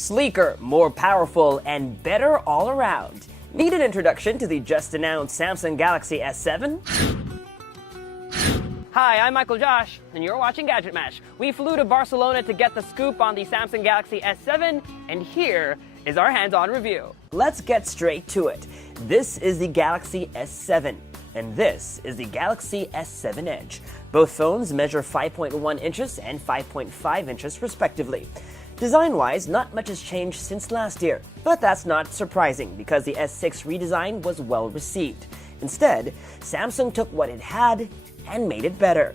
Sleeker, more powerful, and better all around. Need an introduction to the just-announced Samsung Galaxy S7? Hi, I'm Michael Josh, and you're watching Gadget Mash. We flew to Barcelona to get the scoop on the Samsung Galaxy S7, and here is our hands-on review. Let's get straight to it. This is the Galaxy S7, and this is the Galaxy S7 Edge. Both phones measure 5.1 inches and 5.5 inches respectively. Design-wise, not much has changed since last year, but that's not surprising because the S6 redesign was well received. Instead, Samsung took what it had and made it better.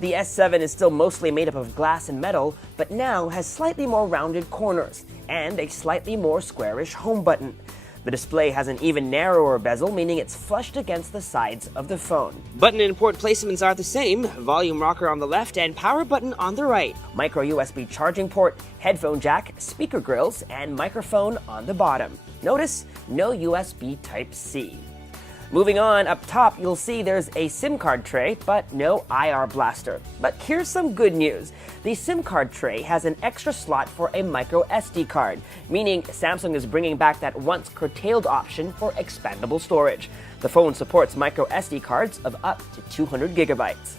The S7 is still mostly made up of glass and metal, but now has slightly more rounded corners and a slightly more squarish home button. The display has an even narrower bezel, meaning it's flushed against the sides of the phone. Button and port placements are the same, volume rocker on the left and power button on the right. Micro USB charging port, headphone jack, speaker grills, and microphone on the bottom. Notice, no USB Type-C. Moving on, up top you'll see there's a SIM card tray, but no IR blaster. But here's some good news. The SIM card tray has an extra slot for a microSD card, meaning Samsung is bringing back that once curtailed option for expandable storage. The phone supports microSD cards of up to 200 gigabytes.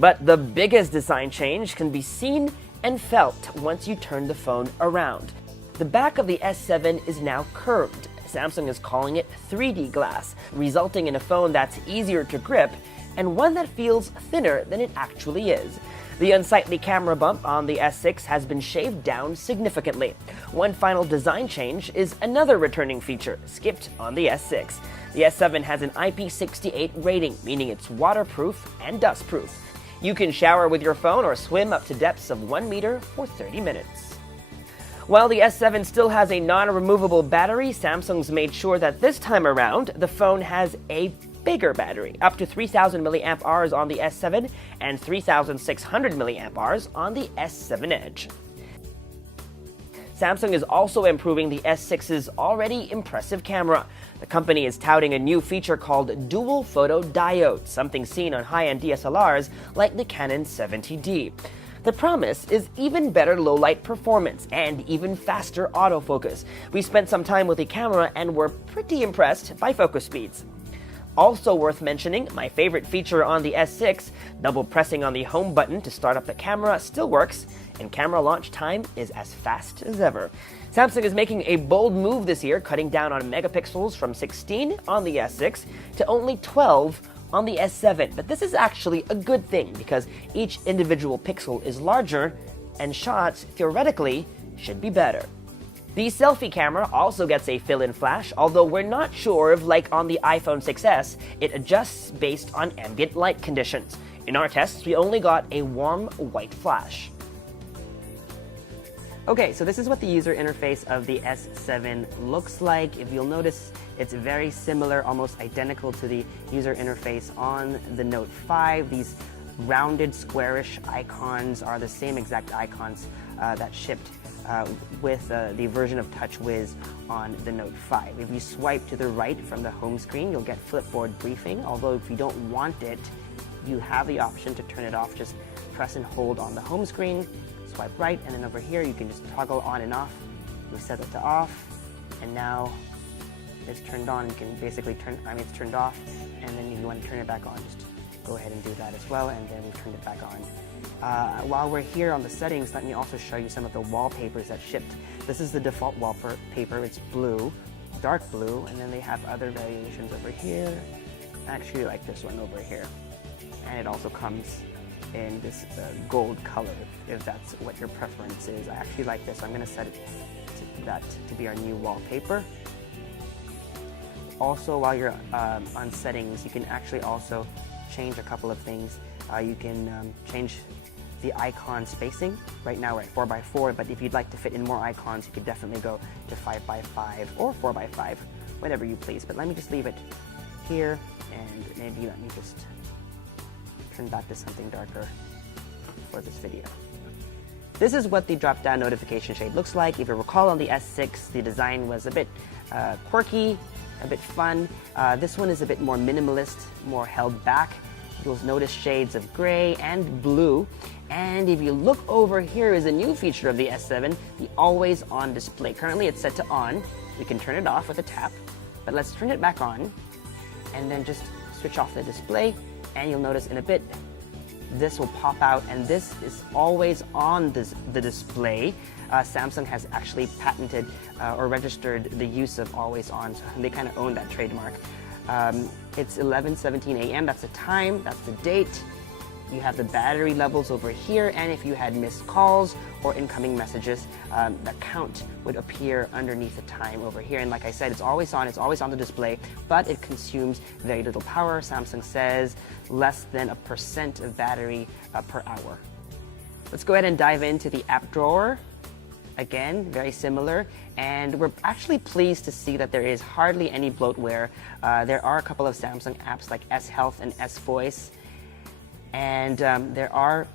But the biggest design change can be seen and felt once you turn the phone around. The back of the S7 is now curved. Samsung is calling it 3D glass, resulting in a phone that's easier to grip and one that feels thinner than it actually is. The unsightly camera bump on the S6 has been shaved down significantly. One final design change is another returning feature, skipped on the S6. The S7 has an IP68 rating, meaning it's waterproof and dustproof. You can shower with your phone or swim up to depths of 1 meter for 30 minutes. While the S7 still has a non-removable battery, Samsung's made sure that this time around, the phone has a bigger battery, up to 3,000 mAh on the S7 and 3,600 mAh on the S7 Edge. Samsung is also improving the S6's already impressive camera. The company is touting a new feature called dual photo diode, something seen on high-end DSLRs like the Canon 70D. The promise is even better low-light performance and even faster autofocus. We spent some time with the camera and were pretty impressed by focus speeds. Also worth mentioning, my favorite feature on the S6, double pressing on the home button to start up the camera still works, and camera launch time is as fast as ever. Samsung is making a bold move this year, cutting down on megapixels from 16 on the S6 to only 12 on the S7, but this is actually a good thing because each individual pixel is larger and shots, theoretically, should be better. The selfie camera also gets a fill-in flash, although we're not sure if, like on the iPhone 6s, it adjusts based on ambient light conditions. In our tests, we only got a warm white flash. Okay, so this is what the user interface of the S7 looks like. If you'll notice, it's very similar, almost identical to the user interface on the Note 5. These rounded, squarish icons are the same exact icons that shipped with the version of TouchWiz on the Note 5. If you swipe to the right from the home screen, you'll get Flipboard Briefing, although if you don't want it, you have the option to turn it off. Just press and hold on the home screen, swipe right, and then over here you can just toggle on and off. You set it to off, and now it's turned on. You can basically it's turned off, and then you want to turn it back on. Just go ahead and do that as well, and then we've turned it back on. While we're here on the settings, let me also show you some of the wallpapers that shipped. This is the default wallpaper. It's blue, dark blue, and then they have other variations over here. I actually like this one over here, and it also comes in this gold color, if that's what your preference is. I actually like this, so I'm going to set it to be our new wallpaper. Also, while you're on settings, you can actually also change a couple of things. You can change the icon spacing. Right now we're at 4x4, but if you'd like to fit in more icons, you could definitely go to 5x5 or 4x5, whatever you please. But let me just leave it here, and maybe let me just turn back to something darker for this video. This is what the drop-down notification shade looks like. If you recall, on the S6, the design was a bit quirky, a bit fun. This one is a bit more minimalist, more held back, You'll notice shades of gray and blue. And if you look over here is a new feature of the S7, the always on display. Currently it's set to on. We can turn it off with a tap, but let's turn it back on and then just switch off the display, and you'll notice in a bit this will pop out, and this is always on the display. Samsung has actually patented or registered the use of always on, so they kind of own that trademark. It's 11:17 a.m. That's the time, that's the date. You have the battery levels over here, and if you had missed calls or incoming messages, the count would appear underneath the time over here. And like I said, it's always on the display, but it consumes very little power. Samsung says less than 1% of battery per hour. Let's go ahead and dive into the app drawer. Again, very similar, and we're actually pleased to see that there is hardly any bloatware. There are a couple of Samsung apps like S Health and S Voice, and there are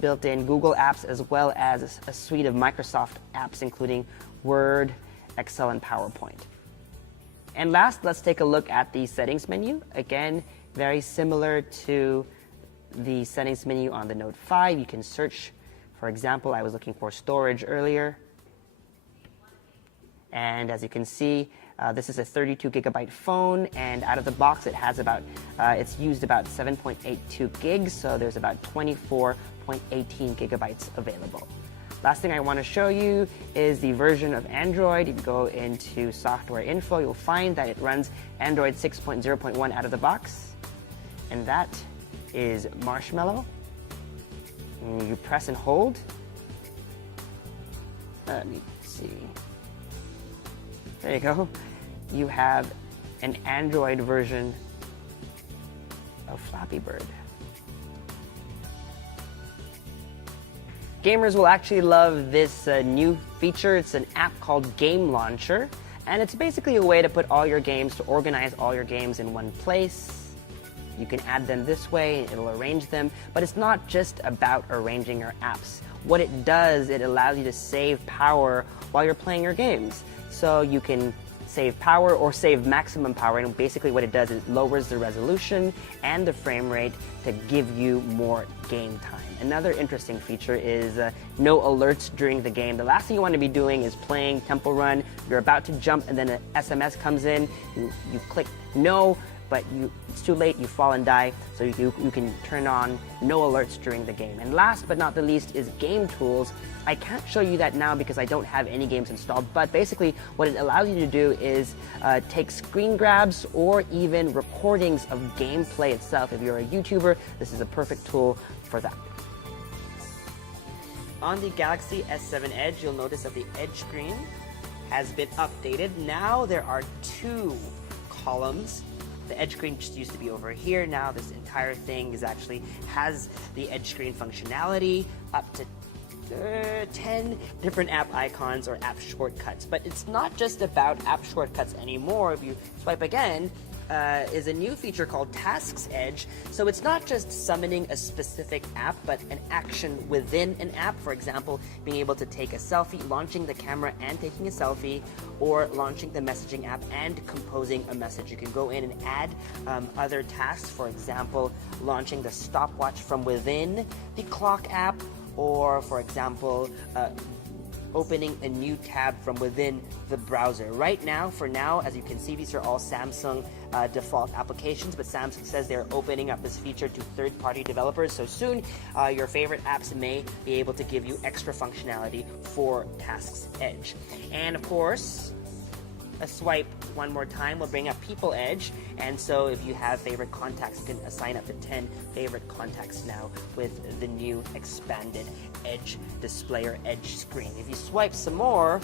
built-in Google apps as well as a suite of Microsoft apps, including Word, Excel, and PowerPoint. And last, let's take a look at the settings menu. Again, very similar to the settings menu on the Note 5. You can search, for example, I was looking for storage earlier. And as you can see, this is a 32 gigabyte phone, and out of the box it has it's used about 7.82 gigs, so there's about 24.18 gigabytes available. Last thing I want to show you is the version of Android. If you go into software info, you'll find that it runs Android 6.0.1 out of the box, and that is Marshmallow. And you press and hold. Let me see. There you go. You have an Android version of Flappy Bird. Gamers will actually love this new feature. It's an app called Game Launcher, and it's basically a way to put all your games, to organize all your games in one place. You can add them this way, it'll arrange them, but it's not just about arranging your apps. What it does, it allows you to save power while you're playing your games. So you can save power or save maximum power, and basically what it does is it lowers the resolution and the frame rate to give you more game time. Another interesting feature is no alerts during the game. The last thing you want to be doing is playing Temple Run, you're about to jump and then an SMS comes in, you click no, but it's too late, you fall and die, so you can turn on no alerts during the game. And last but not the least is game tools. I can't show you that now because I don't have any games installed, but basically what it allows you to do is take screen grabs or even recordings of gameplay itself. If you're a YouTuber, this is a perfect tool for that. On the Galaxy S7 Edge, you'll notice that the Edge screen has been updated. Now there are 2 columns. The Edge screen just used to be over here. Now this entire thing has the Edge screen functionality, up to 10 different app icons or app shortcuts. But it's not just about app shortcuts anymore. If you swipe again, is a new feature called Tasks Edge. So it's not just summoning a specific app, but an action within an app. For example, being able to take a selfie, launching the camera and taking a selfie, or launching the messaging app and composing a message. You can go in and add other tasks, for example, launching the stopwatch from within the clock app, or for example, opening a new tab from within the browser. Right now, for now, as you can see, these are all Samsung default applications, but Samsung says they're opening up this feature to third-party developers, so soon your favorite apps may be able to give you extra functionality for Tasks Edge. And of course, a swipe one more time will bring up People Edge, and so if you have favorite contacts, you can assign up to 10 favorite contacts now with the new expanded Edge display or Edge screen. If you swipe some more,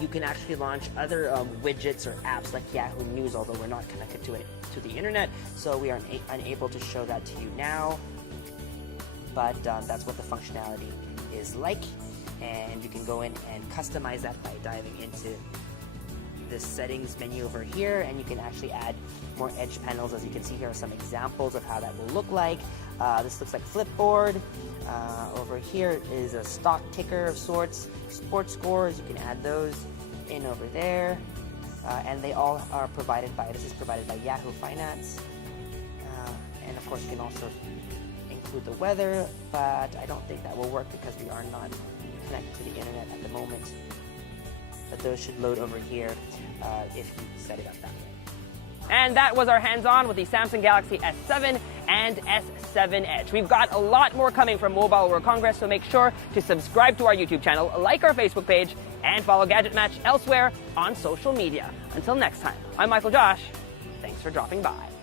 you can actually launch other widgets or apps like Yahoo News, although we're not connected to the internet, so we are unable to show that to you now. But that's what the functionality is like, and you can go in and customize that by diving into this settings menu over here, and you can actually add more Edge panels. As you can see, here are some examples of how that will look like. This looks like Flipboard. Over here is a stock ticker of sorts, sports scores. You can add those in over there, and they all are provided by, this is provided by Yahoo Finance. And of course, you can also include the weather, but I don't think that will work because we are not connected to the internet at the moment. But those should load over here if you set it up that way. And that was our hands-on with the Samsung Galaxy S7 and S7 Edge. We've got a lot more coming from Mobile World Congress, so make sure to subscribe to our YouTube channel, like our Facebook page, and follow Gadget Match elsewhere on social media. Until next time, I'm Michael Josh. Thanks for dropping by.